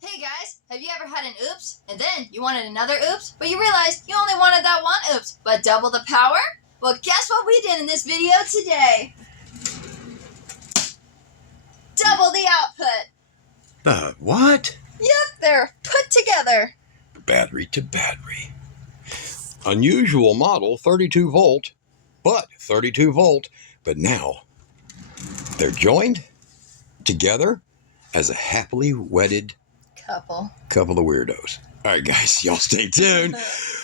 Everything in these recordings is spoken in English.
Hey guys, have you ever had an oops, and then you wanted another oops, but you realized you only wanted that one oops, but double the power? Well, guess what we did in this video today? Double the output. The what? Yep, they're put together. Battery to battery. Unusual model, 32 volt, but 32 volt, but now they're joined together as a happily wedded couple of weirdos. All right, guys, y'all stay tuned.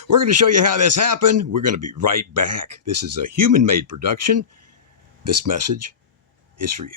We're going to show you how this happened. We're going to be right back. This is a human-made production. This message is for you.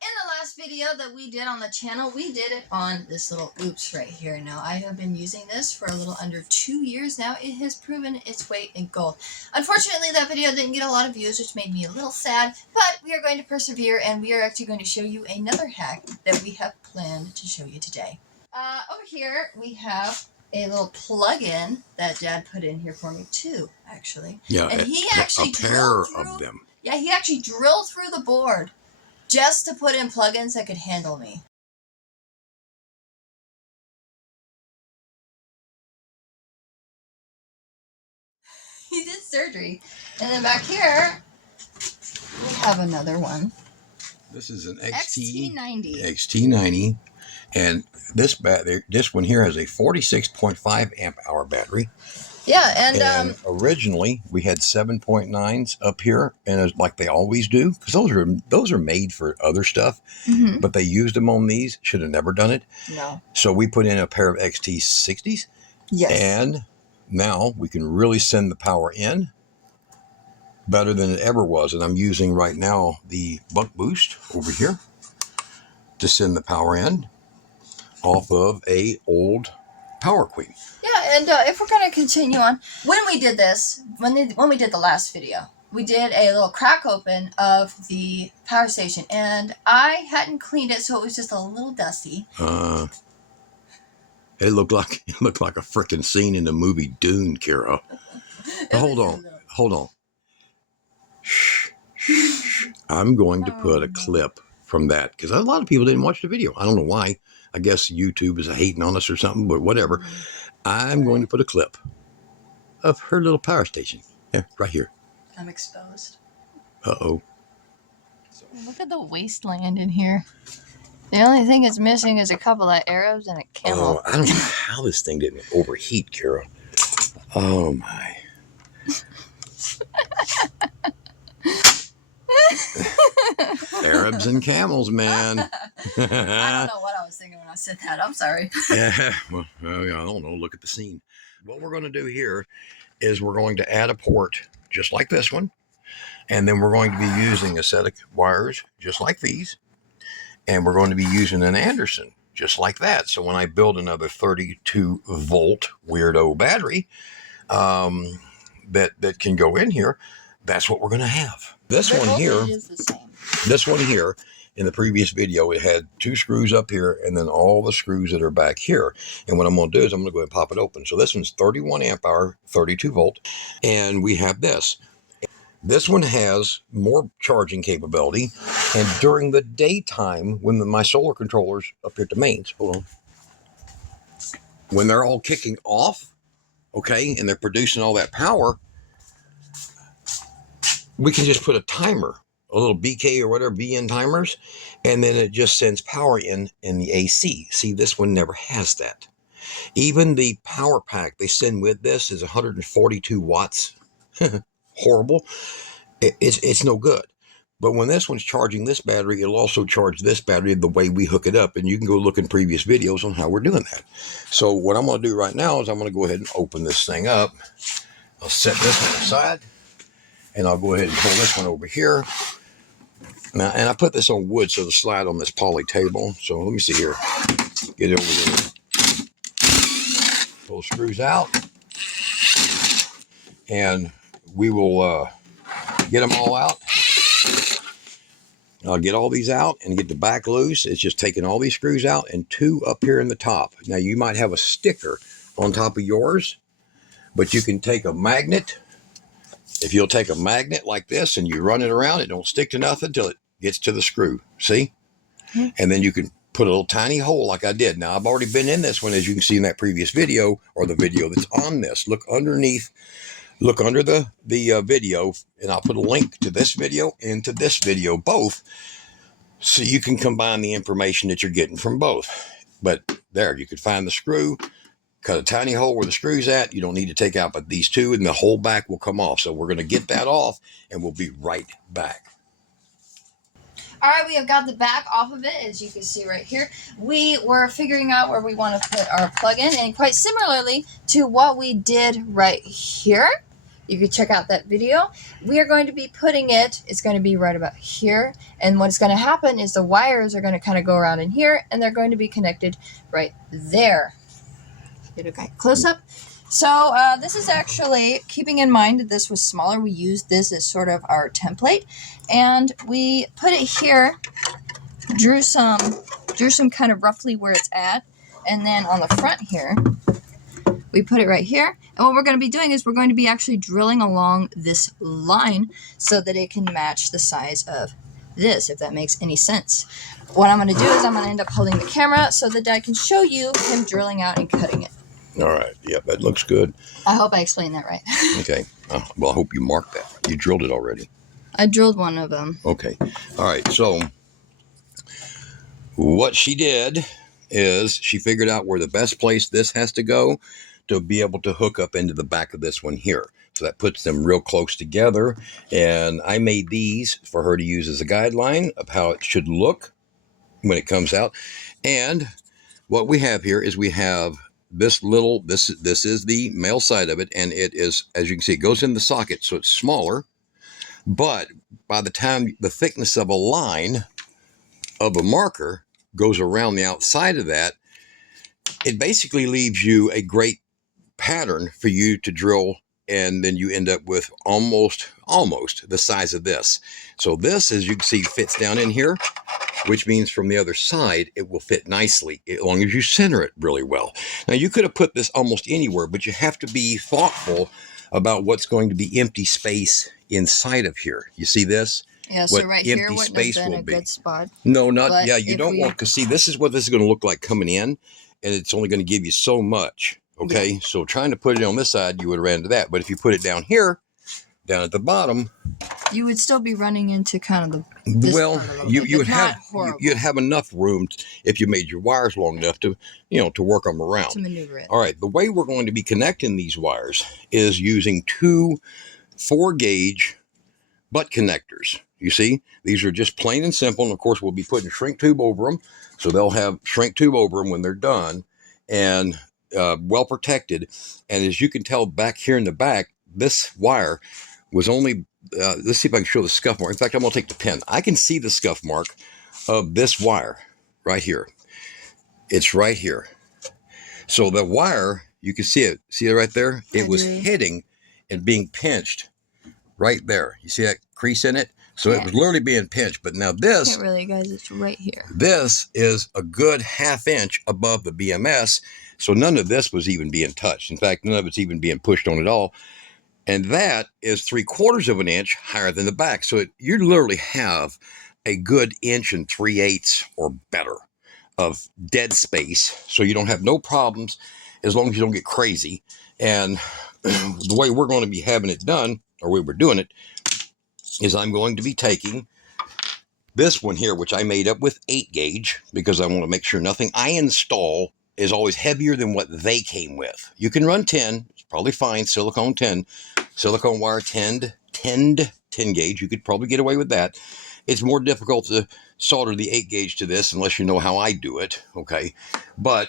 In the last video that we did on the channel, we did it on this little oops right here. Now, I have been using this for a little under 2 years now. It has proven its weight in gold. Unfortunately, that video didn't get a lot of views, which made me a little sad, but we are going to persevere, and we are actually going to show you another hack that we have planned to show you today. Over here, we have a little plug-in that Dad put in here for me too, actually. Yeah, and he actually a pair of them. Yeah, he actually drilled through the board just to put in plugins that could handle me. He did surgery. And then back here, we have another one. This is an XT90. XT90. And this one here has a 46.5 amp hour battery. Yeah, and originally we had 7.9s up here, and it's like they always do, because those are made for other stuff, but they used them on these. Should have never done it. No. So we put in a pair of XT60s. Yes. And now we can really send the power in better than it ever was. And I'm using right now the buck boost over here to send the power in off of a old Power Queen. Yeah, and if we're going to continue on, when we did this, when we did the last video, we did a little crack open of the power station, and I hadn't cleaned it, so it was just a little dusty. It looked like a freaking scene in the movie Dune, Kira. Hold on. Shh. I'm going to put a clip from that, because a lot of people didn't watch the video. I don't know why. I guess YouTube is hating on us or something, but whatever. I'm going to put a clip of her little power station. There, right here. I'm exposed. Uh-oh. Look at the wasteland in here. The only thing it's missing is a couple of arrows and a camel. Oh, I don't know how this thing didn't overheat, Kira. Oh, my. Arabs and camels, man. I don't know what I was thinking when I said that. I'm sorry. Yeah, well, I don't know. Look at the scene. What we're going to do here is we're going to add a port just like this one. And then we're going to be using a set of wires just like these. And we're going to be using an Anderson just like that. So when I build another 32 volt weirdo battery that can go in here, that's what we're going to have. This one here is the same. This one here, in the previous video, it had 2 screws up here and then all the screws that are back here. And what I'm going to do is I'm going to go ahead and pop it open. So this one's 31 amp hour, 32 volt. And we have this. This one has more charging capability. And during the daytime, when my solar controllers up here at the mains, hold on, when they're all kicking off, okay, and they're producing all that power, we can just put a timer, a little BK or whatever, BN timers, and then it just sends power in the AC. See, this one never has that. Even the power pack they send with this is 142 watts. Horrible. It's no good. But when this one's charging this battery, it'll also charge this battery the way we hook it up. And you can go look in previous videos on how we're doing that. So what I'm going to do right now is I'm going to go ahead and open this thing up. I'll set this one aside. And I'll go ahead and pull this one over here. Now, and I put this on wood so it'll slide on this poly table. So let me see here. Get it over there. Pull the screws out. And we will get them all out. I'll get all these out and get the back loose. It's just taking all these screws out and 2 up here in the top. Now, you might have a sticker on top of yours, but you can take a magnet If you'll take a magnet like this and you run it around, it don't stick to nothing until it gets to the screw. See? Mm-hmm. And then you can put a little tiny hole like I did. Now, I've already been in this one, as you can see in that previous video, or the video that's on this. Look underneath, look under the video, and I'll put a link to this video and to this video, both, so you can combine the information that you're getting from both. But there, you could find the screw, cut a tiny hole where the screw's at. You don't need to take out but these two, and the whole back will come off. So we're going to get that off, and we'll be right back. All right, we have got the back off of it, as you can see right here. We were figuring out where we want to put our plug-in, and quite similarly to what we did right here, you can check out that video. We are going to be putting it's going to be right about here, and what's going to happen is the wires are going to kind of go around in here, and they're going to be connected right there. Get a close up. So this is actually, keeping in mind that this was smaller, we used this as sort of our template, and we put it here, drew some kind of roughly where it's at, and then on the front here, we put it right here. And what we're going to be doing is we're going to be actually drilling along this line so that it can match the size of this, if that makes any sense. What I'm going to do is I'm going to end up holding the camera so that I can show you him drilling out and cutting it. All right. Yep, that looks good. I hope I explained that right. Okay. Well, I hope you marked that. You drilled it already. I drilled one of them. Okay. All right. So what she did is she figured out where the best place this has to go to be able to hook up into the back of this one here. So that puts them real close together. And I made these for her to use as a guideline of how it should look when it comes out. And what we have here is we have this is the male side of it, and it is, as you can see, it goes in the socket, so it's smaller. But by the time the thickness of a line of a marker goes around the outside of that, it basically leaves you a great pattern for you to drill, and then you end up with almost the size of this. So this, as you can see, fits down in here, which means from the other side, it will fit nicely, as long as you center it really well. Now, you could have put this almost anywhere, but you have to be thoughtful about what's going to be empty space inside of here. You see this? Yeah, so right here wouldn't have been a good spot. No, not, yeah, you don't want, because see, this is what this is going to look like coming in, and it's only going to give you so much, okay? Yeah. So trying to put it on this side, you would have ran into that. But if you put it down here, down at the bottom, you would still be running into kind of you'd have enough room if you made your wires long enough to work them around, to maneuver it. All right, the way we're going to be connecting these wires is using two 4-gauge butt connectors. You see, these are just plain and simple, and of course we'll be putting shrink tube over them, so they'll have shrink tube over them when they're done, and well protected. And as you can tell back here in the back, this wire was only, let's see if I can show the scuff mark. In fact, I'm going to take the pen. I can see the scuff mark of this wire right here. It's right here. So the wire, you can see it. See it right there? It was hitting and being pinched right there. You see that crease in it? So it was literally being pinched. But now this, can't really, guys, it's right here. This is a good 1/2 inch above the BMS. So none of this was even being touched. In fact, none of it's even being pushed on at all. And that is 3/4 of an inch higher than the back. So you literally have a good 1 3/8 or better of dead space. So you don't have no problems as long as you don't get crazy. And the way we're going to be having it done, or we were doing it, is I'm going to be taking this one here, which I made up with 8-gauge, because I want to make sure nothing I install is always heavier than what they came with. You can run 10, it's probably fine, silicone 10, silicone wire 10 gauge, you could probably get away with that. It's more difficult to solder the 8-gauge to this unless you know how I do it, okay? But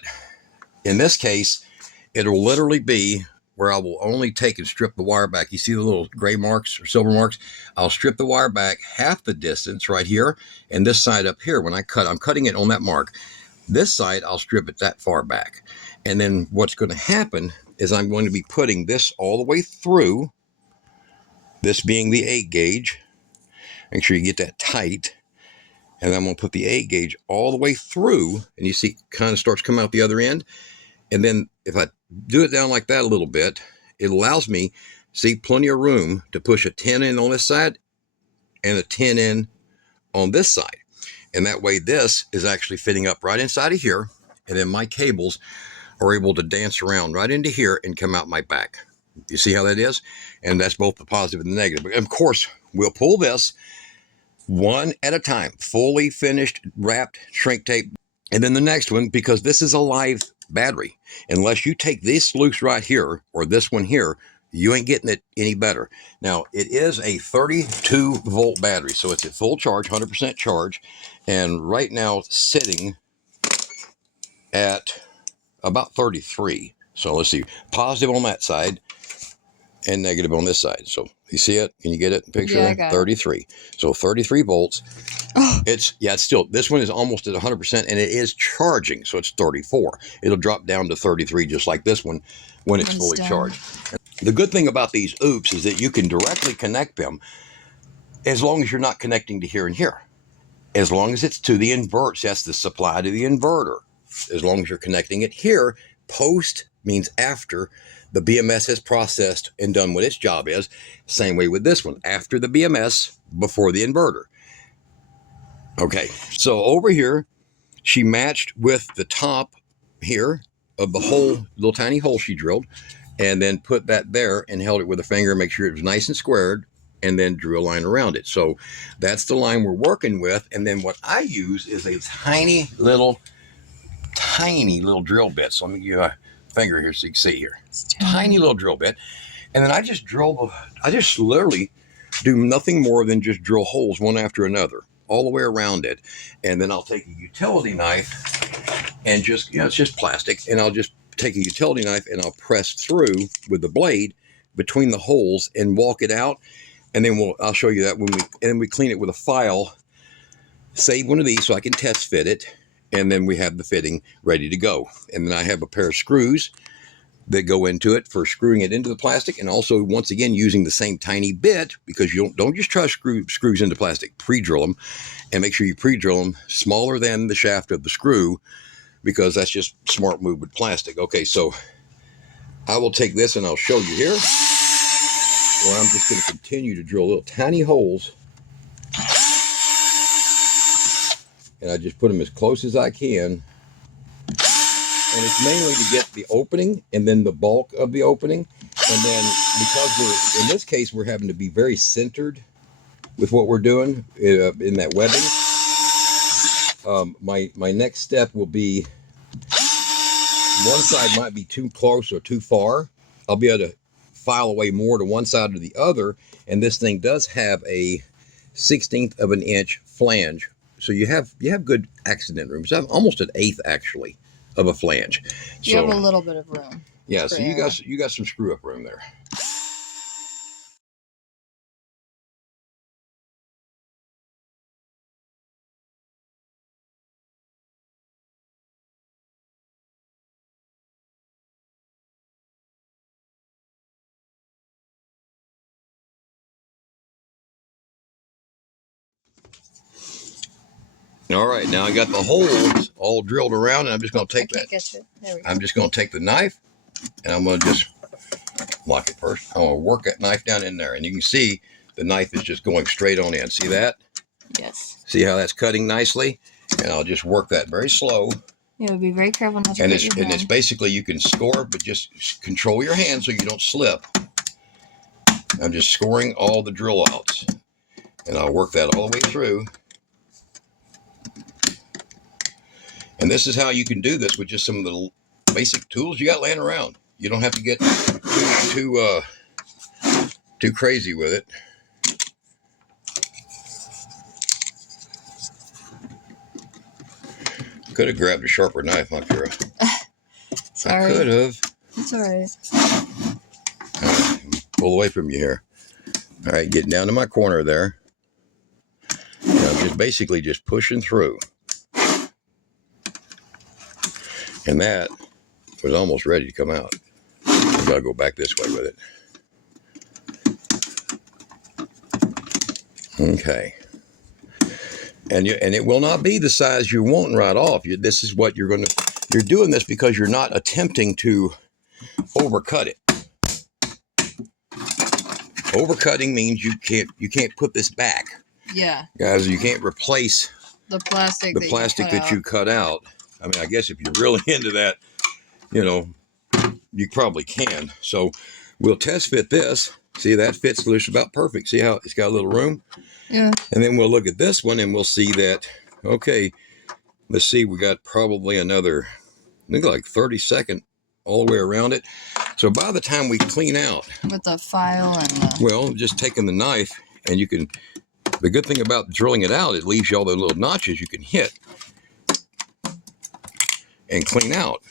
in this case, it'll literally be where I will only take and strip the wire back. You see the little gray marks or silver marks? I'll strip the wire back half the distance right here, and this side up here, when I cut, I'm cutting it on that mark. This side, I'll strip it that far back. And then what's going to happen is I'm going to be putting this all the way through, this being the 8-gauge. Make sure you get that tight. And then I'm going to put the 8-gauge all the way through, and you see it kind of starts coming out the other end. And then if I do it down like that a little bit, it allows me See, plenty of room to push a 10 in on this side and a 10 in on this side. And that way this is actually fitting up right inside of here. And then my cables are able to dance around right into here and come out my back. You see how that is? And that's both the positive and the negative. Of course, we'll pull this one at a time, fully finished, wrapped, shrink tape. And then the next one, because this is a live battery, unless you take this loose right here or this one here, you ain't getting it any better. Now, it is a 32 volt battery, so it's at full charge, 100% charge. And right now it's sitting at about 33. So let's see, positive on that side and negative on this side. So you see it? Can you get it? Picture? Yeah, I got 33. It. So 33 volts. Oh. It's still, this one is almost at 100% and it is charging. So it's 34. It'll drop down to 33 just like this one when it's fully charged. The good thing about these OOPs is that you can directly connect them as long as you're not connecting to here and here. As long as it's to the inverter, that's the supply to the inverter. As long as you're connecting it here, post means after the BMS has processed and done what its job is. Same way with this one, after the BMS, before the inverter. Okay, so over here, she matched with the top here of the hole, little tiny hole she drilled, and then put that there and held it with a finger, make sure it was nice and squared, and then drew a line around it. So that's the line we're working with. And then what I use is a tiny little drill bit. So let me give you a finger here so you can see here. Tiny little drill bit. And then I just literally do nothing more than just drill holes one after another, all the way around it. And then I'll take a utility knife and just, it's just plastic. And I'll just take a utility knife and I'll press through with the blade between the holes and walk it out. And then I'll show you that when we clean it with a file, save one of these so I can test fit it. And then we have the fitting ready to go. And then I have a pair of screws that go into it for screwing it into the plastic. And also, once again, using the same tiny bit, because you don't just try screws into plastic, pre-drill them and make sure you pre-drill them smaller than the shaft of the screw, because that's just smart move with plastic. Okay, so I will take this and I'll show you here. Well, I'm just going to continue to drill little tiny holes. And I just put them as close as I can. And it's mainly to get the opening and then the bulk of the opening. And then because in this case, we're having to be very centered with what we're doing in that webbing. My next step will be, one side might be too close or too far. I'll be able to file away more to one side or the other. And this thing does have a 1/16 of an inch flange. So you have good accident room. So almost an eighth actually of a flange. You have a little bit of room. Yeah, so you got some screw up room there. All right, now I got the holes all drilled around, and I'm just going to take I'm just going to take the knife, and I'm going to just lock it first. I'm going to work that knife down in there, and you can see the knife is just going straight on in. See that? Yes. See how that's cutting nicely? And I'll just work that very slow. Yeah, be very careful not to and hit your hand. And it's basically, you can score, but just control your hand so you don't slip. I'm just scoring all the drill outs, and I'll work that all the way through. And this is how you can do this with just some of the basic tools you got laying around. You don't have to get too crazy with it. Could have grabbed a sharper knife, huh, Kira? Sorry. I could have. It's all right. All right, pull away from you here. All right, getting down to my corner there. And I'm just basically just pushing through. And that was almost ready to come out. I've got to go back this way with it. Okay. And it will not be the size you want right off. This is what you're doing this because you're not attempting to overcut it. Overcutting means you can't put this back. Yeah. Guys, you can't replace the plastic that you cut out. I mean, I guess if you're really into that, you know, you probably can. So we'll test fit this. See, that fits just about perfect. See how it's got a little room? Yeah. And then we'll look at this one and we'll see that, okay, let's see, we got probably another, I think like 30-second all the way around it. So by the time we clean out. With the file and the... Well, just taking the knife and you can, the good thing about drilling it out, it leaves you all the little notches you can hit and clean out.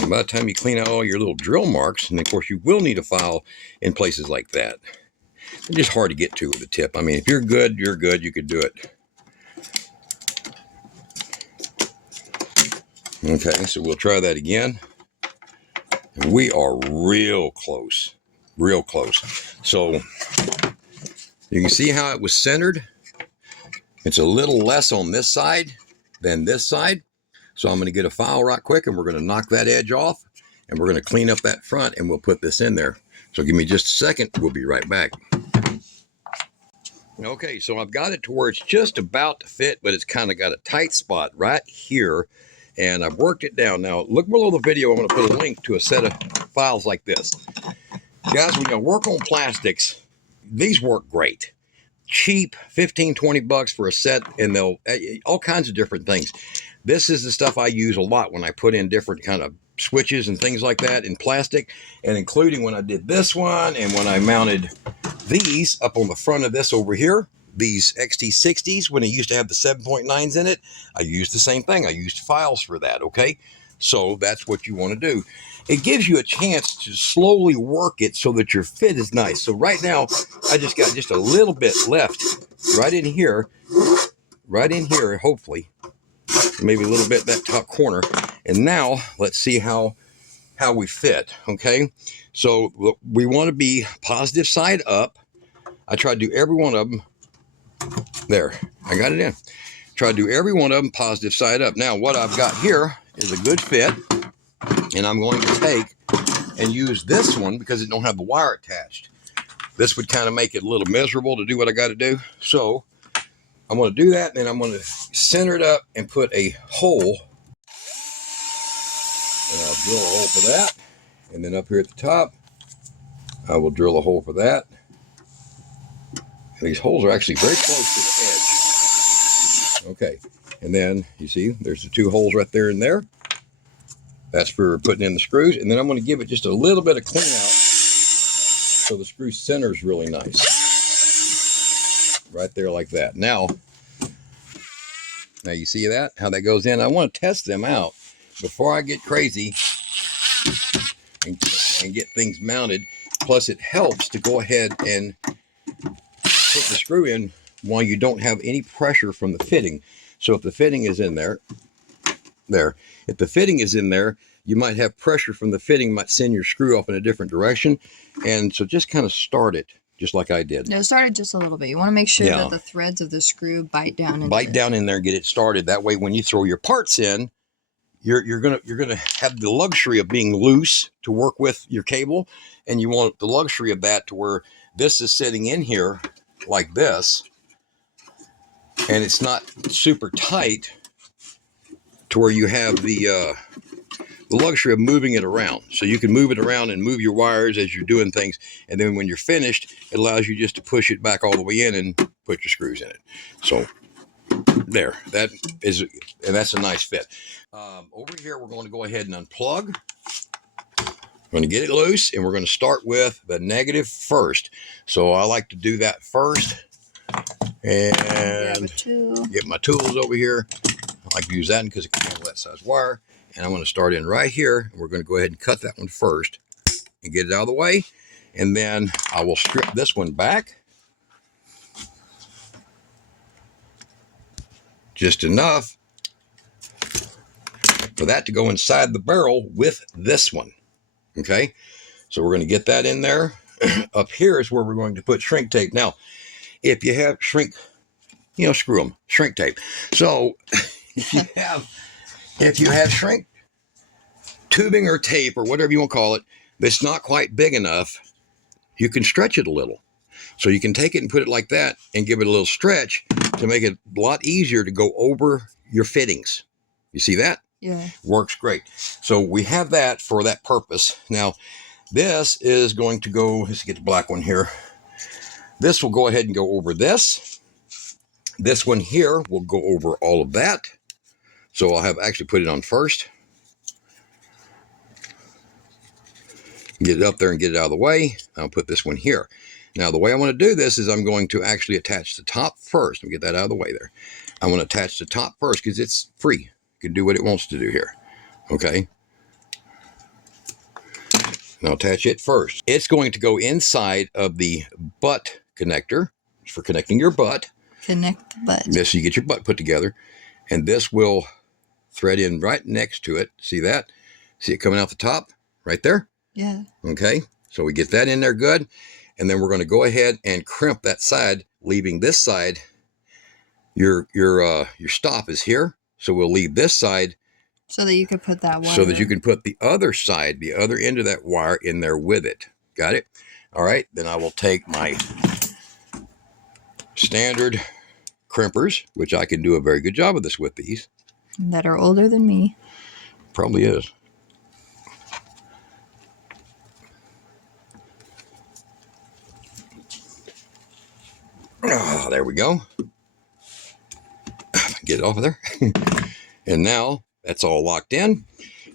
And by the time you clean out all your little drill marks, and of course you will need a file in places like that. It's just hard to get to with a tip. I mean, if you're good, you could do it. Okay, so we'll try that again. And we are real close, real close. So you can see how it was centered. It's a little less on this side than this side. So I'm going to get a file right quick and we're going to knock that edge off and we're going to clean up that front and we'll put this in there. So give me just a second. We'll be right back. Okay, so I've got it to where it's just about to fit, but it's kind of got a tight spot right here. And I've worked it down. Now, look below the video. I'm going to put a link to a set of files like this. Guys, when you work on plastics, these work great. Cheap, 15, 20 bucks for a set, and they'll, all kinds of different things. This is the stuff I use a lot when I put in different kind of switches and things like that in plastic, and including when I did this one and when I mounted these up on the front of this over here. These XT60s, when it used to have the 7.9s in it, I used the same thing. I used files for that, okay? So that's what you want to do. It gives you a chance to slowly work it so that your fit is nice. So right now, I just got just a little bit left right in here, hopefully. Maybe a little bit that top corner. And now, let's see how we fit, okay? So we want to be positive side up. I try to do every one of them. There, I got it in. Try to do every one of them positive side up. Now, what I've got here is a good fit, and I'm going to take and use this one because it don't have the wire attached. This would kind of make it a little miserable to do what I got to do. So I'm going to do that, and then I'm going to center it up and put a hole. And I'll drill a hole for that. And then up here at the top, I will drill a hole for that. And these holes are actually very close to the edge. Okay, and then you see there's the two holes right there and there. That's for putting in the screws. And then I'm going to give it just a little bit of clean out so the screw center is really nice. Right there like that. Now you see that? How that goes in? I want to test them out before I get crazy and get things mounted. Plus it helps to go ahead and put the screw in while you don't have any pressure from the fitting. So if the fitting is in there, if the fitting is in there, you might have pressure from the fitting, might send your screw off in a different direction. And so just kind of start it just like I did. No, start it just a little bit. You want to make sure that the threads of the screw bite down in there and get it started. That way when you throw your parts in, you're gonna have the luxury of being loose to work with your cable, and you want the luxury of that to where this is sitting in here like this, and it's not super tight to where you have the luxury of moving it around. So you can move it around and move your wires as you're doing things, and then when you're finished, it allows you just to push it back all the way in and put your screws in it. So there, that's a nice fit. Over here, we're going to go ahead and unplug. We're going to get it loose, and we're going to start with the negative first. So I like to do that first. And get my tools over here. I like to use that because it can handle that size wire. And I'm going to start in right here. We're going to go ahead and cut that one first and get it out of the way. And then I will strip this one back. Just enough for that to go inside the barrel with this one. Okay, so we're going to get that in there. Up here is where we're going to put shrink tape. Now, if you have shrink, screw them, shrink tape. So if you have shrink tubing or tape or whatever you want to call it that's not quite big enough, you can stretch it a little. So you can take it and put it like that and give it a little stretch to make it a lot easier to go over your fittings. You see that? Yeah. Works great. So we have that for that purpose. Now, this is going to go, let's get the black one here. This will go ahead and go over this. This one here will go over all of that. So I'll have actually put it on first. Get it up there and get it out of the way. I'll put this one here. Now, the way I want to do this is I'm going to actually attach the top first. Let me get that out of the way there. I want to attach the top first because it's free. It can do what it wants to do here. Okay. Now attach it first. It's going to go inside of the butt connector for connecting your butt. Connect the butt. This, you get your butt put together. And this will thread in right next to it. See that? See it coming out the top right there? Yeah. Okay. So we get that in there good. And then we're going to go ahead and crimp that side, leaving this side. Your stop is here. So we'll leave this side. So that you could put that wire. So that you can put the other side, the other end of that wire in there with it. Got it? All right. Then I will take my standard crimpers, which I can do a very good job of this with these. That are older than me. Probably is. Oh, there we go. Get it off of there. And now that's all locked in,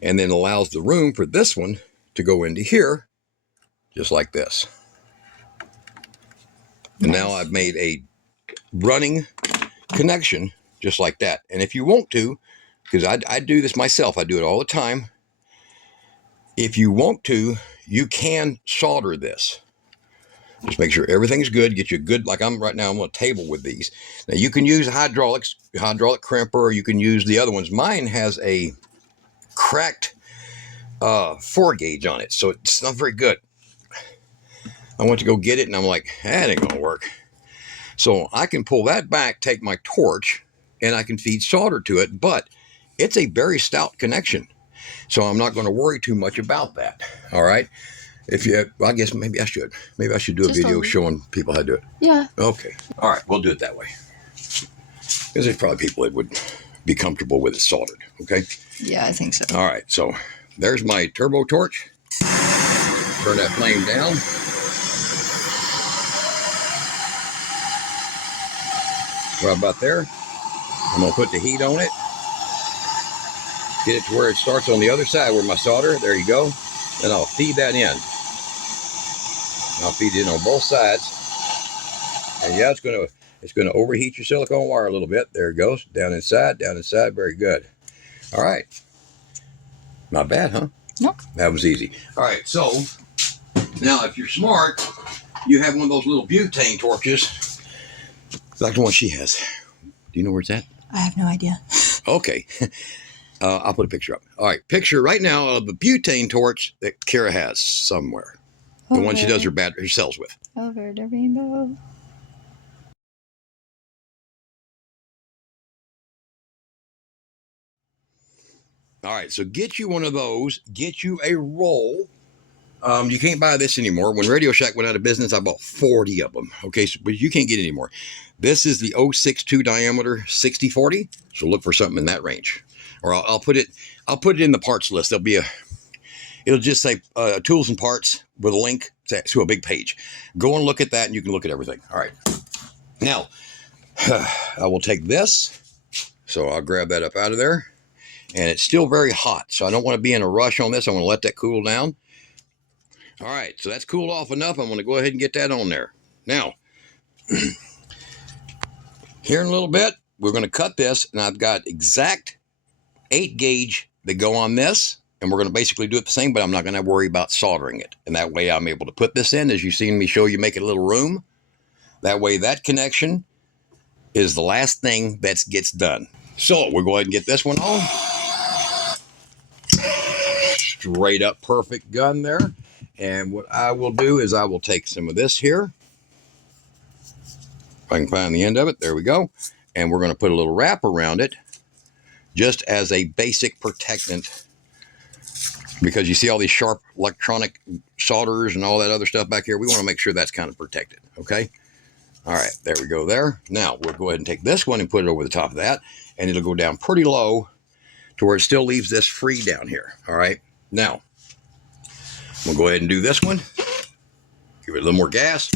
and then allows the room for this one to go into here, just like this. And now I've made a running connection just like that. And if you want to, because I do this myself, I do it all the time. If you want to, you can solder this. Just make sure everything's good. Get you good, like I'm right now, I'm on a table with these. Now you can use hydraulic crimper, or you can use the other ones. Mine has a cracked 4 gauge on it, so it's not very good. I went to go get it, and I'm like, that ain't gonna work. So I can pull that back, take my torch, and I can feed solder to it, but it's a very stout connection. So I'm not going to worry too much about that. All right. If you, well, I guess maybe I should. Maybe I should do a video showing people how to do it. Yeah. Okay. All right. We'll do it that way. Because there's probably people that would be comfortable with it soldered. Okay. Yeah, I think so. All right. So there's my turbo torch. Turn that flame down. Right about there. I'm going to put the heat on it. Get it to where it starts on the other side where my solder. There you go. Then I'll feed that in. I'll feed it in on both sides. And yeah, it's going to overheat your silicone wire a little bit. There it goes. Down inside, down inside. Very good. All right. Not bad, huh? Nope. That was easy. All right. So now if you're smart, you have one of those little butane torches like the one she has. Do you know where it's at? I have no idea. Okay. I'll put a picture up. All right. Picture right now of the butane torch that Kara has somewhere. The one she does her cells with. Over the rainbow. All right. So get you one of those. Get you a roll. You can't buy this anymore. When Radio Shack went out of business, I bought 40 of them. Okay. So, but you can't get any more. This is the 062 diameter 6040. So look for something in that range. Or I'll put it in the parts list. It'll just say tools and parts with a link to a big page. Go and look at that, and you can look at everything. All right. Now, I will take this. So I'll grab that up out of there. And it's still very hot, so I don't want to be in a rush on this. I want to let that cool down. All right, so that's cooled off enough. I'm going to go ahead and get that on there. Now, here in a little bit, we're going to cut this, and I've got exact 8 gauge that go on this, and we're going to basically do it the same, but I'm not going to worry about soldering it. And that way I'm able to put this in, as you've seen me show you, make it a little room. That way that connection is the last thing that gets done. So we'll go ahead and get this one on. Straight up perfect gun there. And what I will do is I will take some of this here. If I can find the end of it, there we go. And we're going to put a little wrap around it, just as a basic protectant because you see all these sharp electronic solders and all that other stuff back here. We want to make sure that's kind of protected. Okay. All right, there we go there. Now we'll go ahead and take this one and put it over the top of that, and it'll go down pretty low to where it still leaves this free down here. All right. Now we'll go ahead and do this one. Give it a little more gas.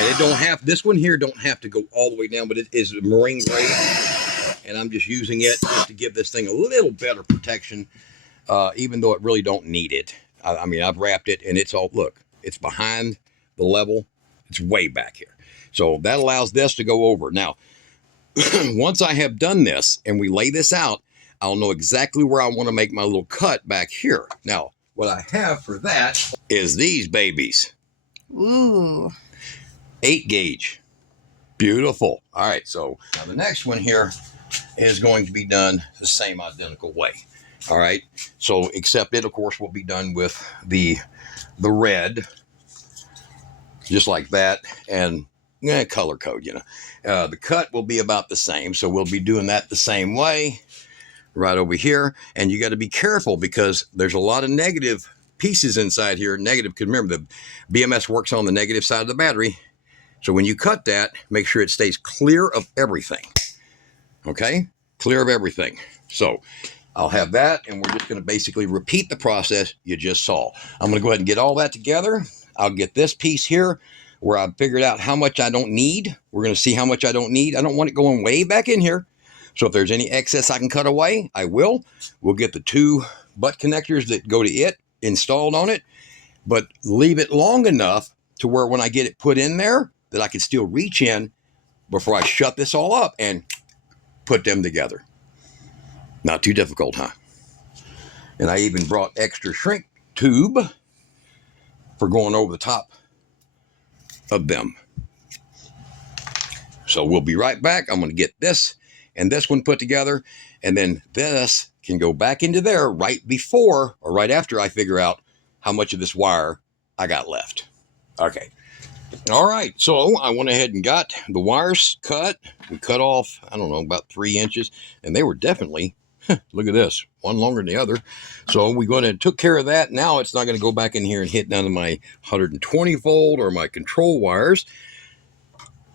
And it don't have, this one here don't have to go all the way down, but it is marine grade. And I'm just using it just to give this thing a little better protection, even though it really don't need it. I mean, I've wrapped it and it's all, look, it's behind the level. It's way back here. So that allows this to go over. Now, once I have done this and we lay this out, I'll know exactly where I want to make my little cut back here. Now, what I have for that is these babies. Ooh. 8 gauge. Beautiful. All right, so now the next one here is going to be done the same identical way. All right, so except it, of course, will be done with the red, just like that, and color code, you know. The cut will be about the same, so we'll be doing that the same way right over here. And you got to be careful because there's a lot of negative pieces inside here. Negative, because remember, the BMS works on the negative side of the battery. So when you cut that, make sure it stays clear of everything. Okay? Clear of everything. So I'll have that, and we're just going to basically repeat the process you just saw. I'm going to go ahead and get all that together. I'll get this piece here where I've figured out how much I don't need. We're going to see how much I don't need. I don't want it going way back in here. So if there's any excess I can cut away, I will. We'll get the 2 butt connectors that go to it installed on it, but leave it long enough to where when I get it put in there, that I can still reach in before I shut this all up and put them together. Not too difficult, huh? And I even brought extra shrink tube for going over the top of them. So we'll be right back. I'm going to get this and this one put together, and then this can go back into there right before or right after I figure out how much of this wire I got left. Okay. All right, so I went ahead and got the wires cut. We cut off, I don't know, about 3 inches, and they were definitely, look at this, one longer than the other. So we went and took care of that. Now it's not going to go back in here and hit none of my 120 volt or my control wires.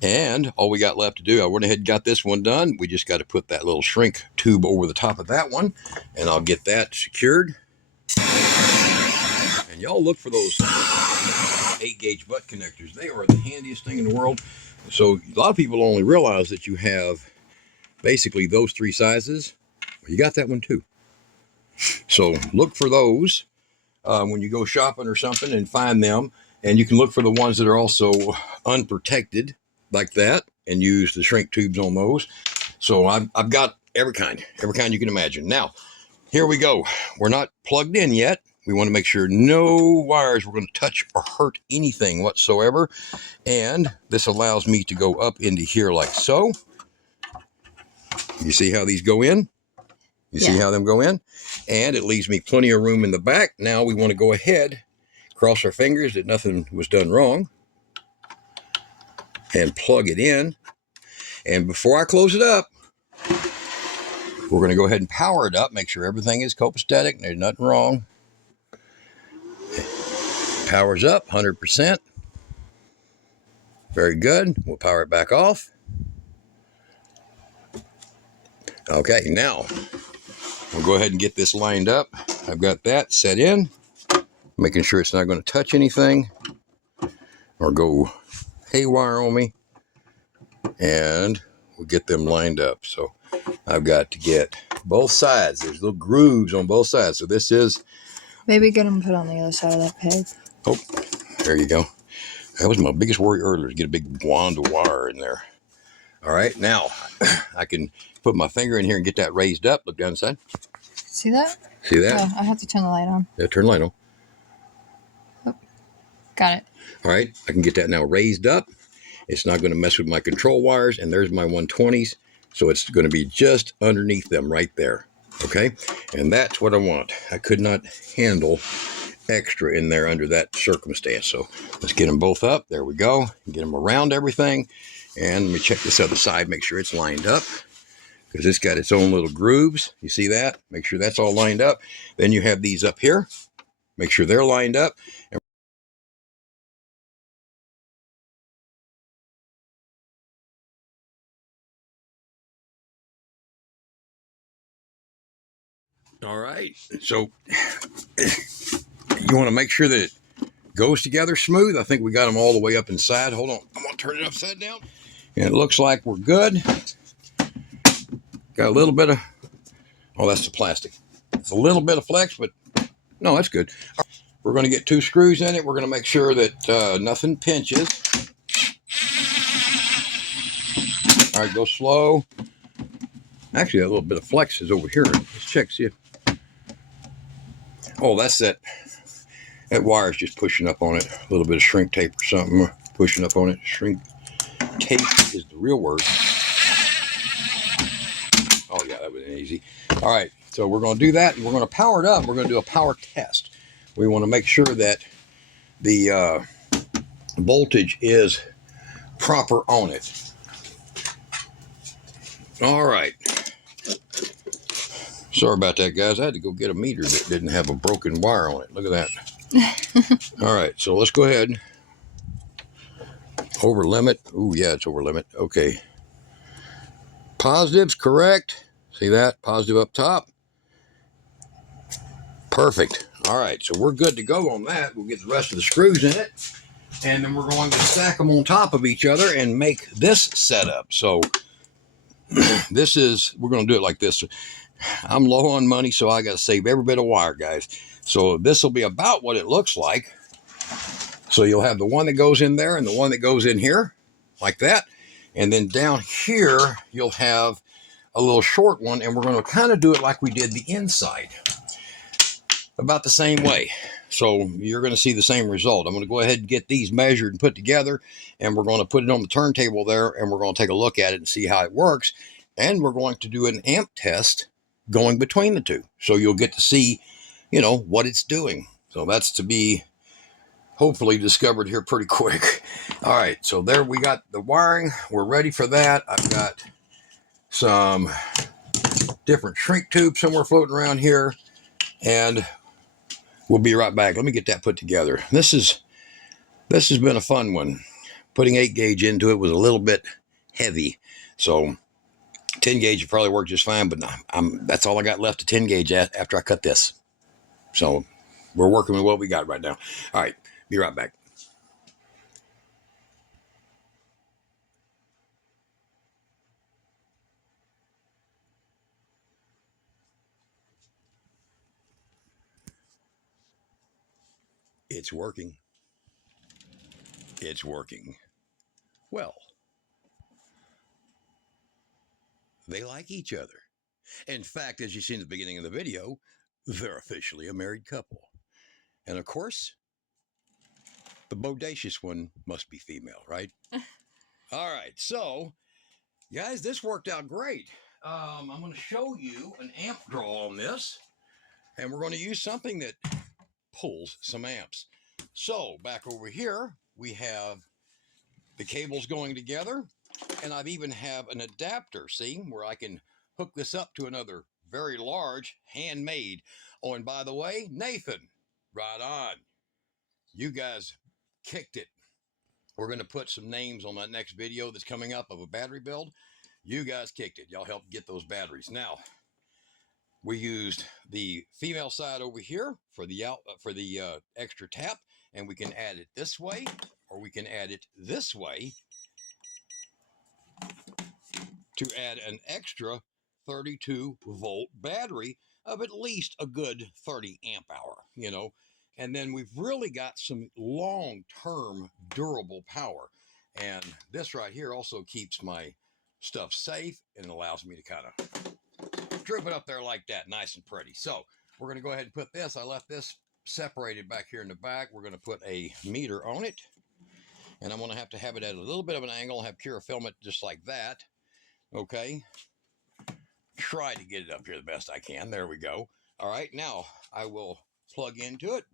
And all we got left to do, I went ahead and got this one done. We just got to put that little shrink tube over the top of that one, and I'll get that secured. And y'all look for those 8 gauge butt connectors. They are the handiest thing in the world. So a lot of people only realize that you have basically those 3 sizes. Well, you got that one too. So look for those when you go shopping or something and find them. And you can look for the ones that are also unprotected like that and use the shrink tubes on those. So I've got every kind you can imagine. Now, here we go. We're not plugged in yet. We want to make sure no wires we're going to touch or hurt anything whatsoever. And this allows me to go up into here like so. You see how these go in? You see how them go in? And it leaves me plenty of room in the back. Now we want to go ahead, cross our fingers that nothing was done wrong, and plug it in. And before I close it up, we're going to go ahead and power it up, make sure everything is copacetic, there's nothing wrong. Powers up 100%. Very good. We'll power it back off. Okay, now we'll go ahead and get this lined up. I've got that set in, making sure it's not going to touch anything or go haywire on me. And we'll get them lined up. So I've got to get both sides. There's little grooves on both sides. So this is... Maybe get them put on the other side of that peg. Oh, there you go. That was my biggest worry earlier, to get a big wand of wire in there. All right, now I can put my finger in here and get that raised up. Look down the side. See that? See that? Oh, I have to turn the light on. Yeah, turn the light on. Oh, got it. All right, I can get that now raised up. It's not going to mess with my control wires, and there's my 120s. So it's going to be just underneath them right there. Okay, and that's what I want. I could not handle extra in there under that circumstance. So let's get them both up. There we go. Get them around everything. And let me check this other side, make sure it's lined up. because it's got its own little grooves. You see that? Make sure that's all lined up. Then you have these up here. Make sure they're lined up. All right. So you want to make sure that it goes together smooth. I think we got them all the way up inside. Hold on. I'm going to turn it upside down. And it looks like we're good. Got a little bit of, oh, that's the plastic. It's a little bit of flex, but no, that's good. We're going to get 2 screws in it. We're going to make sure that nothing pinches. All right, go slow. Actually, a little bit of flex is over here. Let's check, see if, oh, that's that wire's just pushing up on it. A little bit of shrink tape or something pushing up on it. Shrink tape is the real word. Oh, yeah, that was easy. All right, so we're going to do that, and we're going to power it up. We're going to do a power test. We want to make sure that the voltage is proper on it. All right. Sorry about that, guys. I had to go get a meter that didn't have a broken wire on it. Look at that. All right, so let's go ahead. Over limit. Ooh, yeah, it's over limit. Okay. Positive's correct. See that? Positive up top. Perfect. All right, so we're good to go on that. We'll get the rest of the screws in it, and then we're going to stack them on top of each other and make this setup. So this is, we're going to do it like this. I'm low on money, so I got to save every bit of wire, guys. So this will be about what it looks like. So you'll have the one that goes in there and the one that goes in here, like that. And then down here, you'll have a little short one, and we're going to kind of do it like we did the inside. About the same way. So you're going to see the same result. I'm going to go ahead and get these measured and put together, and we're going to put it on the turntable there, and we're going to take a look at it and see how it works. And we're going to do an amp test going between the two. So you'll get to see, you know, what it's doing. So that's to be hopefully discovered here pretty quick. All right, so there we got the wiring. We're ready for that. I've got some different shrink tubes somewhere floating around here, and we'll be right back. Let me get that put together. This has been a fun one. Putting 8 gauge into it was a little bit heavy, so 10 gauge would probably work just fine, but that's all I got left to 10 gauge after I cut this. So we're working with what we got right now. All right, be right back. It's working. It's working. Well, they like each other. In fact, as you see in the beginning of the video, they're officially a married couple. And of course, the bodacious one must be female, right? All right, so guys, this worked out great. I'm going to show you an amp draw on this, and we're going to use something that pulls some amps. So back over here, we have the cables going together, and I've even have an adapter, see, where I can hook this up to another very large handmade. Oh, and by the way, Nathan, right on. You guys kicked it. We're going to put some names on that next video that's coming up of a battery build. You guys kicked it. Y'all helped get those batteries. Now, we used the female side over here for the extra tap, and we can add it this way, or we can add it this way to add an extra 32 volt battery of at least a good 30 amp hour, you know. And then we've really got some long-term durable power. And this right here also keeps my stuff safe and allows me to kind of drip it up there like that, nice and pretty. So we're going to go ahead and put this. I left this separated back here in the back. We're going to put a meter on it. And I'm going to have it at a little bit of an angle, have Kira film it just like that. Okay. Try to get it up here the best I can. There we go. All right, now I will plug into it.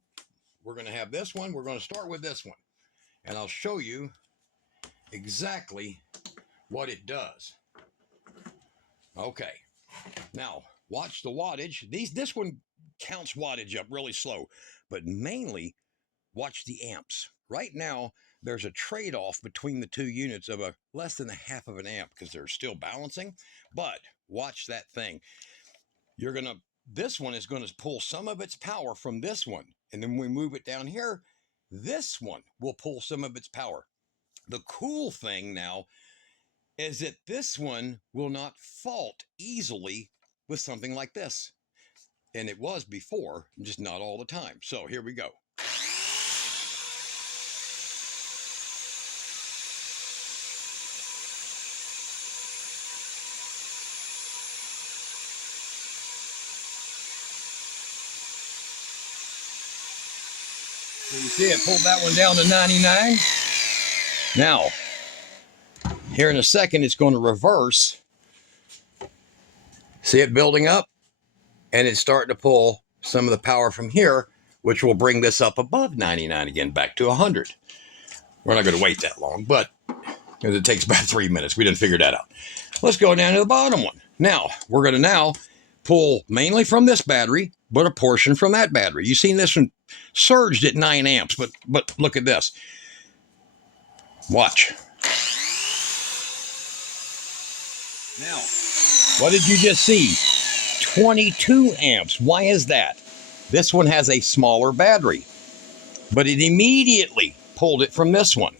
We're going to have this one. We're going to start with this one, and I'll show you exactly what it does. Okay. Now, watch the wattage. This one counts wattage up really slow, but mainly watch the amps. Right now, there's a trade-off between the two units of a less than a half of an amp because they're still balancing. But watch that thing. This one is going to pull some of its power from this one. And then when we move it down here, this one will pull some of its power. The cool thing now is that this one will not fault easily with something like this. And it was before, just not all the time. So here we go. So you see it pulled that one down to 99. Now, here in a second, it's going to reverse. See it building up? And it's starting to pull some of the power from here, which will bring this up above 99 again, back to 100. We're not going to wait that long, but because it takes about 3 minutes. We didn't figure that out. Let's go down to the bottom one. Now, we're going to now pull mainly from this battery, but a portion from that battery. You've seen this one surged at 9 amps, but look at this. Watch. Now, what did you just see? 22 amps. Why is that? This one has a smaller battery, but it immediately pulled it from this one.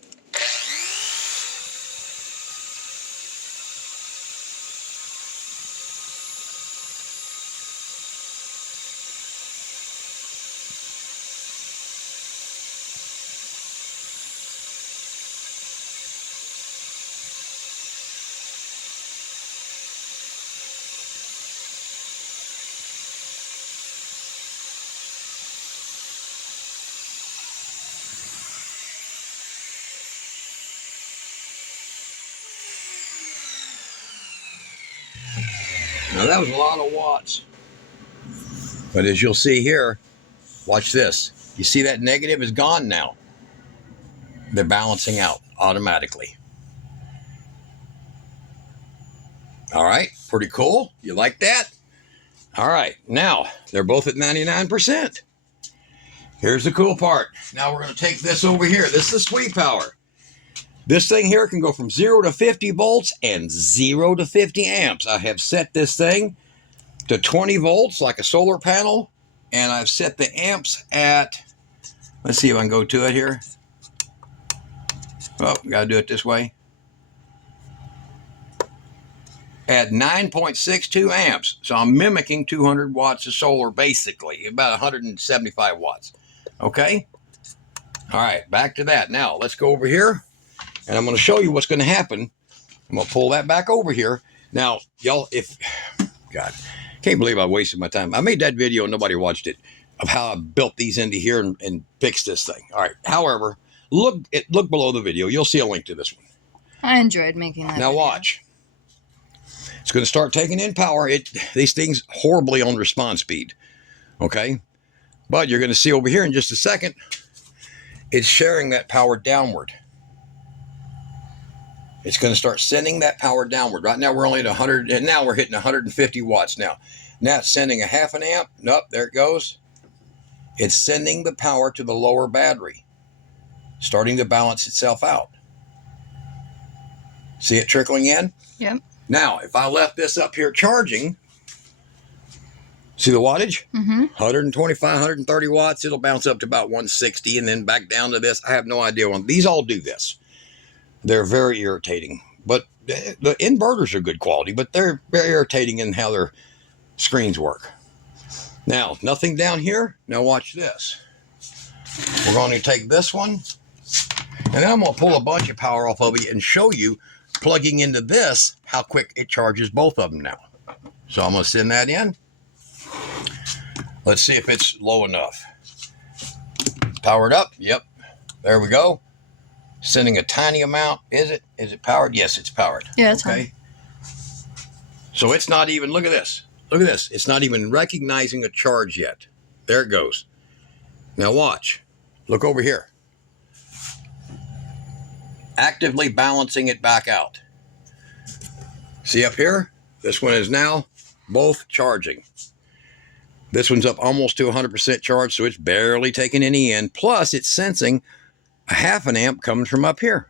Now that was a lot of watts. But as you'll see here, watch this. You see that negative is gone now. They're balancing out automatically. All right, pretty cool. You like that? All right, now they're both at 99%. Here's the cool part. Now we're going to take this over here. This is the sweet power. This thing here can go from 0 to 50 volts and 0 to 50 amps. I have set this thing to 20 volts like a solar panel, and I've set the amps at, let's see if I can go to it here. Oh, got to do it this way. At 9.62 amps. So I'm mimicking 200 watts of solar, basically, about 175 watts. Okay? All right, back to that. Now, let's go over here, and I'm going to show you what's going to happen. I'm going to pull that back over here. Now, y'all, God, can't believe I wasted my time. I made that video and nobody watched it of how I built these into here and fixed this thing. All right, however, look below the video. You'll see a link to this one. I enjoyed making that Now video. watch. It's going to start taking in power. These things horribly on response speed. Okay? But you're going to see over here in just a second, it's sharing that power downward. It's going to start sending that power downward. Right now we're only at 100, and now we're hitting 150 watts now. Now it's sending a half an amp. Nope, there it goes. It's sending the power to the lower battery, starting to balance itself out. See it trickling in? Yep. Now, if I left this up here charging, see the wattage? 125, 130 watts. It'll bounce up to about 160 and then back down to this. I have no idea. These all do this. They're very irritating. But the inverters are good quality, but they're very irritating in how their screens work. Now, nothing down here. Now watch this. We're going to take this one, and then I'm going to pull a bunch of power off of it and show you, plugging into this, how quick it charges both of them now. So I'm going to send that in. Let's see if it's low enough. Powered up. Yep. There we go. Sending a tiny amount. Is it powered? Yes, it's powered. Yeah, it's okay. So it's not even, look at this. Look at this. It's not even recognizing a charge yet. There it goes. Now watch. Look over here. Actively balancing it back out. See up here? This one is now both charging. This one's up almost to 100% charge, so it's barely taking any in. Plus, it's sensing a half an amp coming from up here.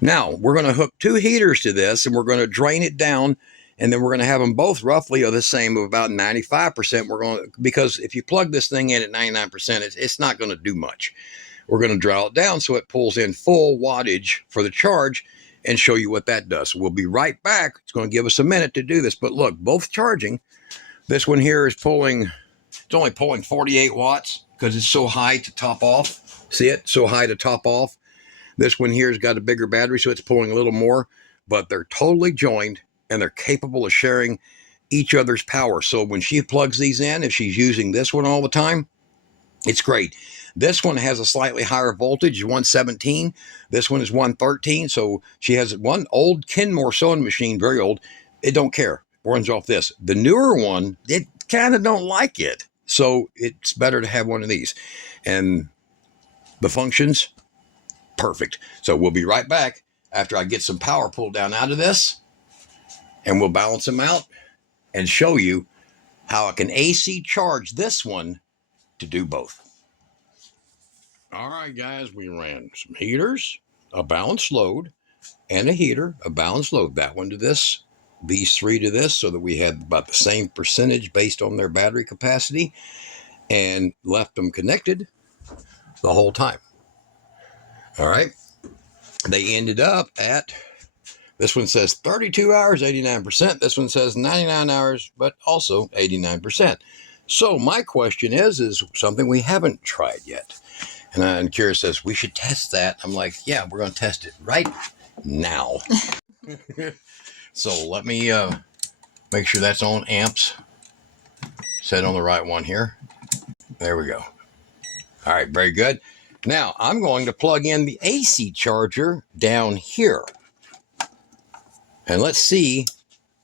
Now, we're going to hook 2 heaters to this, and we're going to drain it down, and then we're going to have them both roughly of the same, of about 95%. Because if you plug this thing in at 99%, it's not going to do much. We're going to draw it down so it pulls in full wattage for the charge and show you what that does. So we'll be right back. It's going to give us a minute to do this, but look, both charging. This one here is pulling, it's only pulling 48 watts because it's so high to top off. See it? So high to top off. This one here has got a bigger battery, so it's pulling a little more, but they're totally joined and they're capable of sharing each other's power. So when she plugs these in, if she's using this one all the time, it's great. This one has a slightly higher voltage, 117. This one is 113. So she has one old Kenmore sewing machine, very old. It don't care. Runs off this. The newer one, it kind of don't like it. So it's better to have one of these. And the functions, perfect. So we'll be right back after I get some power pulled down out of this, and we'll balance them out and show you how I can AC charge this one to do both. All right, guys, we ran some heaters, a balanced load, and a heater, a balanced load. That one to this, these 3 to this, so that we had about the same percentage based on their battery capacity, and left them connected the whole time. All right. They ended up at, this one says 32 hours, 89%. This one says 99 hours, but also 89%. So my question is something we haven't tried yet. And Kira says, we should test that. I'm like, yeah, we're going to test it right now. So let me make sure that's on amps. Set on the right one here. There we go. All right, very good. Now I'm going to plug in the AC charger down here. And let's see,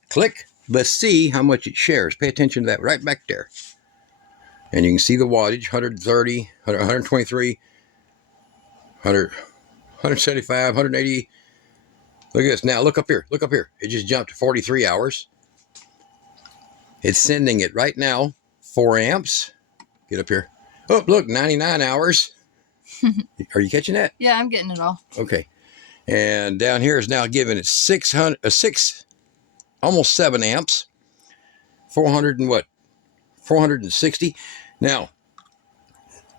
click, let's see how much it shares. Pay attention to that right back there. And you can see the wattage, 130, 123, 100, 175, 180. Look at this. Now look up here. Look up here. It just jumped to 43 hours. It's sending it right now, 4 amps. Get up here. Oh, look, 99 hours. Are you catching that? Yeah, I'm getting it all. Okay. And down here is now giving it 6, almost 7 amps. 400 and what? 460. Now,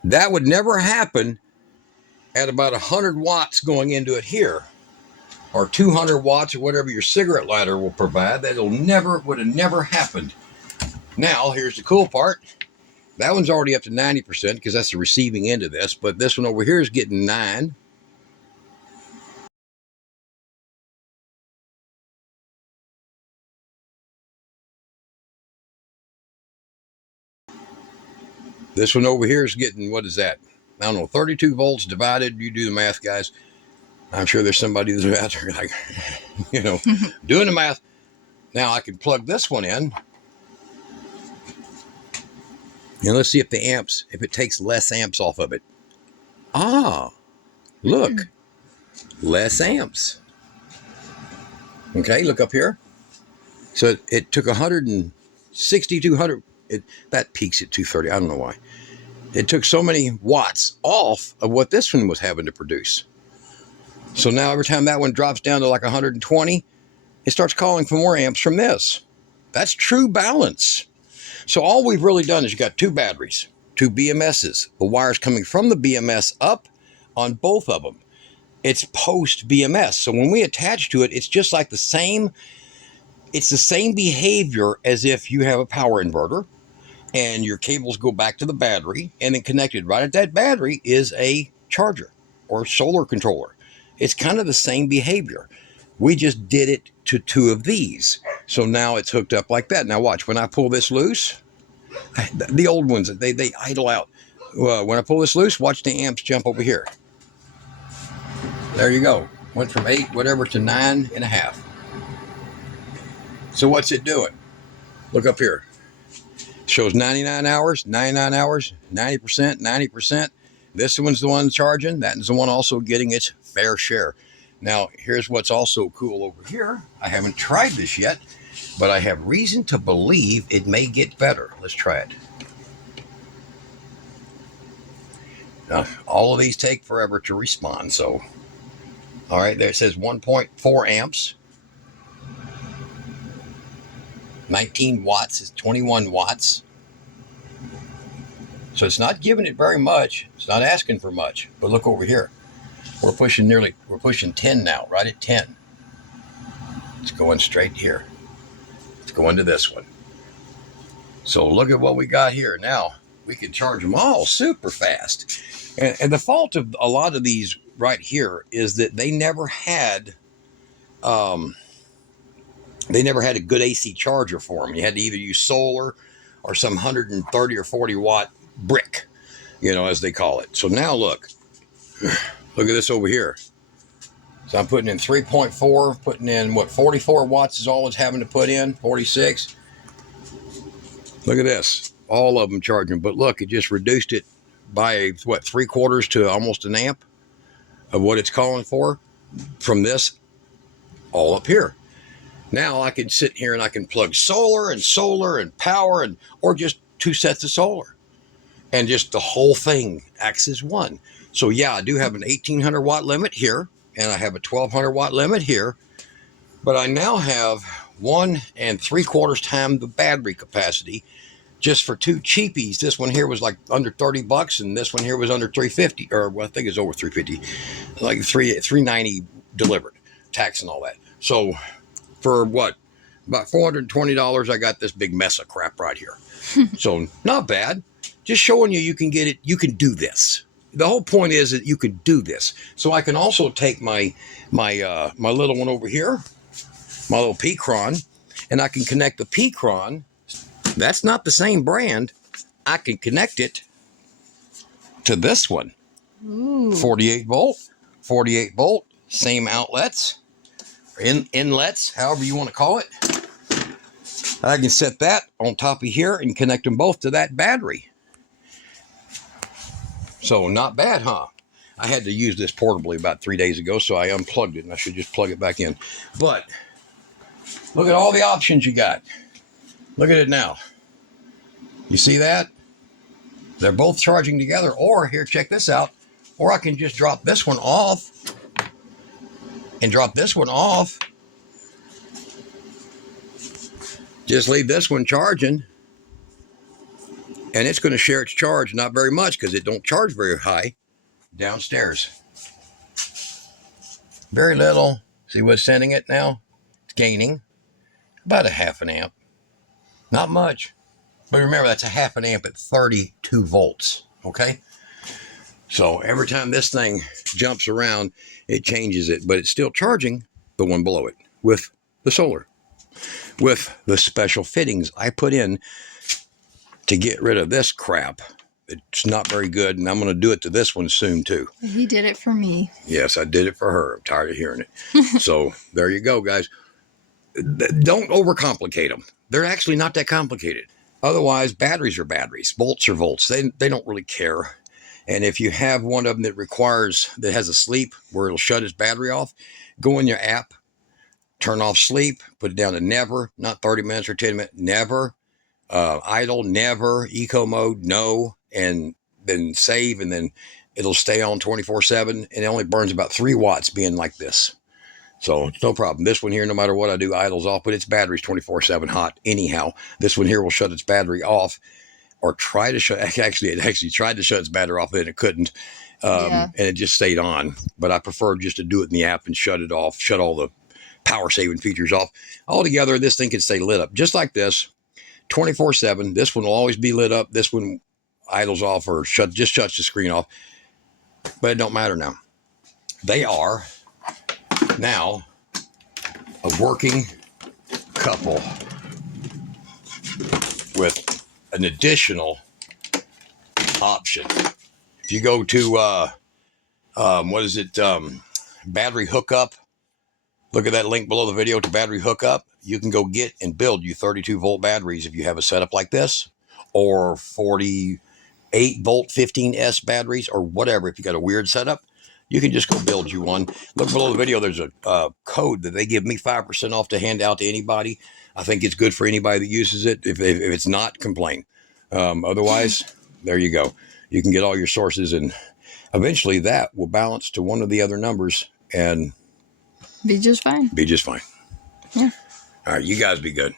that would never happen at about 100 watts going into it here, or 200 watts, or whatever your cigarette lighter will provide. Would have never happened. Now, here's the cool part. That one's already up to 90% because that's the receiving end of this, but this one over here is getting 9. This one over here is getting, what is that? I don't know, 32 volts divided. You do the math, guys. I'm sure there's somebody that's out there like, doing the math. Now I can plug this one in. And let's see if if it takes less amps off of it. Ah, look, less amps. Okay, look up here. So it took 160, 200. That peaks at 230. I don't know why. It took so many watts off of what this one was having to produce. So now every time that one drops down to like 120, it starts calling for more amps from this. That's true balance. So all we've really done is you got 2 batteries, 2 BMSs, the wires coming from the BMS up on both of them. It's post BMS. So when we attach to it, it's just like it's the same behavior as if you have a power inverter and your cables go back to the battery, and then connected right at that battery is a charger or solar controller. It's kind of the same behavior. We just did it to 2 of these. So now it's hooked up like that. Now watch, when I pull this loose, the old ones, they idle out. When I pull this loose, watch the amps jump over here. There you go. Went from 8, whatever, to 9.5. So what's it doing? Look up here. Shows 99 hours, 99 hours, 90%, 90%. This one's the one charging. That is the one also getting its fair share. Now, here's what's also cool over here. I haven't tried this yet, but I have reason to believe it may get better. Let's try it. Now, all of these take forever to respond, so. All right, there it says 1.4 amps. 19 watts is 21 watts. So it's not giving it very much. It's not asking for much. But look over here. We're pushing 10 now, right at 10. It's going straight here. It's going to this one. So look at what we got here. Now, we can charge them all super fast. And the fault of a lot of these right here is that they never had a good AC charger for them. You had to either use solar or some 130 or 40 watt brick, as they call it. So now look at this over here. So I'm putting in 3.4, putting in 44 watts is all it's having to put in, 46. Look at this, all of them charging. But look, it just reduced it by 3/4 to almost an amp of what it's calling for from this all up here. Now I can sit here and I can plug solar and power or just 2 sets of solar. And just the whole thing acts as one. So yeah, I do have an 1800 watt limit here, and I have a 1200 watt limit here, but I now have 1 3/4 times the battery capacity just for 2 cheapies. This one here was like under $30, and this one here was under $350, or I think it's over $350, like $390 delivered, tax and all that. So for about $420, I got this big mess of crap right here. So not bad. Just showing you can get it. You can do this. The whole point is that you can do this. So I can also take my little one over here, my little P-Cron, and I can connect the P-Cron. That's not the same brand. I can connect it to this one. Ooh. 48 volt, same outlets, inlets, however you want to call it. I can set that on top of here and connect them both to that battery. So not bad, huh? I had to use this portably about 3 days ago, so I unplugged it, and I should just plug it back in. But look at all the options you got. Look at it now. You see that? They're both charging together. Or here, check this out. Or I can just drop this one off and drop this one off. Just leave this one charging, and it's going to share its charge, not very much because it don't charge very high downstairs. Very little. See what's sending it now? It's gaining about a half an amp. Not much. But remember, that's a half an amp at 32 volts. Okay? So every time this thing jumps around, it changes it. But it's still charging the one below it with the solar, with the special fittings I put in to get rid of this crap. It's not very good, and I'm going to do it to this one soon, too. He did it for me. Yes, I did it for her. I'm tired of hearing it. So there you go, guys. Don't overcomplicate them. They're actually not that complicated. Otherwise, batteries are batteries. Volts are volts. They don't really care. And if you have one of them that has a sleep where it'll shut its battery off, go in your app, turn off sleep, put it down to never, not 30 minutes or 10 minutes, never. Idle, never. Eco mode, no. And then save, and then it'll stay on 24/7, and it only burns about 3 watts being like this. So it's no problem. This one here, no matter what I do, idles off, but its battery's 24/7 hot anyhow. This one here will shut its battery off, or try to shut. Actually, it actually tried to shut its battery off, and it couldn't, and it just stayed on. But I prefer just to do it in the app and shut it off, shut all the power saving features off. Altogether, this thing can stay lit up just like this, 24/7. This one will always be lit up. This one idles off or just shuts the screen off. But it don't matter now. They are now a working couple with an additional option. If you go to battery hookup, look at that link below the video to battery hookup. You can go get and build you 32 volt batteries if you have a setup like this, or 48 volt 15S batteries, or whatever. If you got a weird setup, you can just go build you one. Look below the video. There's a code that they give me 5% off to hand out to anybody. I think it's good for anybody that uses it. If it's not, complain. Otherwise, there you go. You can get all your sources, and eventually that will balance to one of the other numbers and be just fine. Be just fine. Yeah. All right, you guys be good.